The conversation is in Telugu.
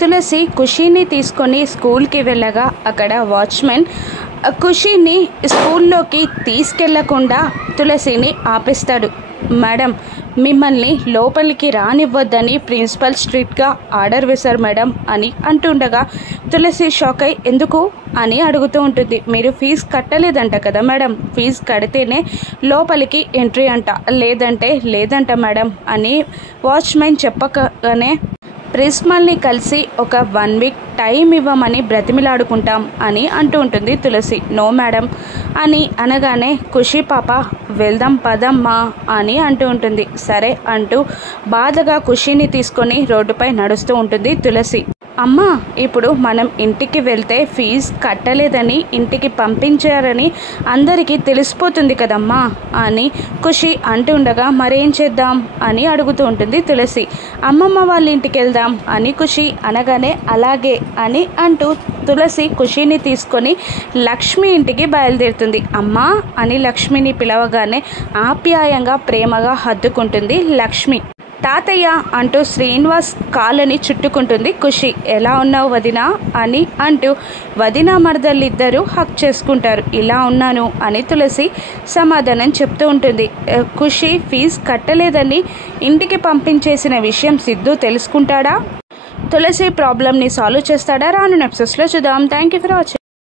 తులసి ఖుషీని తీసుకొని స్కూల్కి వెళ్ళగా అక్కడ వాచ్మెన్ ఖుషీని స్కూల్లోకి తీసుకెళ్లకుండా తులసిని ఆపేస్తాడు. మేడం, మిమ్మల్ని లోపలికి రానివ్వద్దని ప్రిన్సిపల్ స్ట్రిక్ట్గా ఆర్డర్ వేశారు మేడం అని అంటుండగా తులసి షాక్ అయి ఎందుకు అని అడుగుతూ ఉంటుంది. మీరు ఫీజు కట్టలేదంట కదా మేడం, ఫీజు కడితేనే లోపలికి ఎంట్రీ అంట, లేదంట మేడం అని వాచ్మెన్ చెప్పగానే ప్రిన్సిపల్ని కలిసి ఒక 1 వీక్ టైం ఇవ్వమని బ్రతిమిలాడుకుంటాం అని అంటూ ఉంటుంది తులసి. నో మేడం అని అనగానే ఖుషి పాప వెళ్దాం పదమ్మా అని అంటూ ఉంటుంది. సరే అంటూ బాధగా ఖుషిని తీసుకొని రోడ్డుపై నడుస్తూ ఉంటుంది తులసి. అమ్మా, ఇప్పుడు మనం ఇంటికి వెళ్తే ఫీజు కట్టలేదని ఇంటికి పంపించారని అందరికీ తెలిసిపోతుంది కదమ్మా అని ఖుషి అంటుండగా మరేం చేద్దాం అని అడుగుతూ ఉంటుంది తులసి. అమ్మమ్మ వాళ్ళ ఇంటికి వెళ్దాం అని ఖుషి అనగానే అలాగే అని అంటూ తులసి ఖుషిని తీసుకొని లక్ష్మి ఇంటికి బయలుదేరుతుంది. అమ్మా అని లక్ష్మిని పిలవగానే ఆప్యాయంగా ప్రేమగా హత్తుకుంటుంది లక్ష్మి. తాతయ్య అంటూ శ్రీనివాస్ కాళ్ళని చుట్టుకుంటుంది ఖుషి. ఎలా ఉన్నావు వదినా అని అంటూ వదినా మరదలిద్దరూ హక్ చేసుకుంటారు. ఇలా ఉన్నాను అని తులసి సమాధానం చెప్తూ ఉంటుంది. ఖుషి ఫీజు కట్టలేదని ఇంటికి పంపించేసిన విషయం సిద్ధు తెలుసుకుంటాడా? తులసి ప్రాబ్లమ్ని సాల్వ్ చేస్తాడా? రాను ఎపిసోడ్స్లో చూద్దాం. Thank you for watching.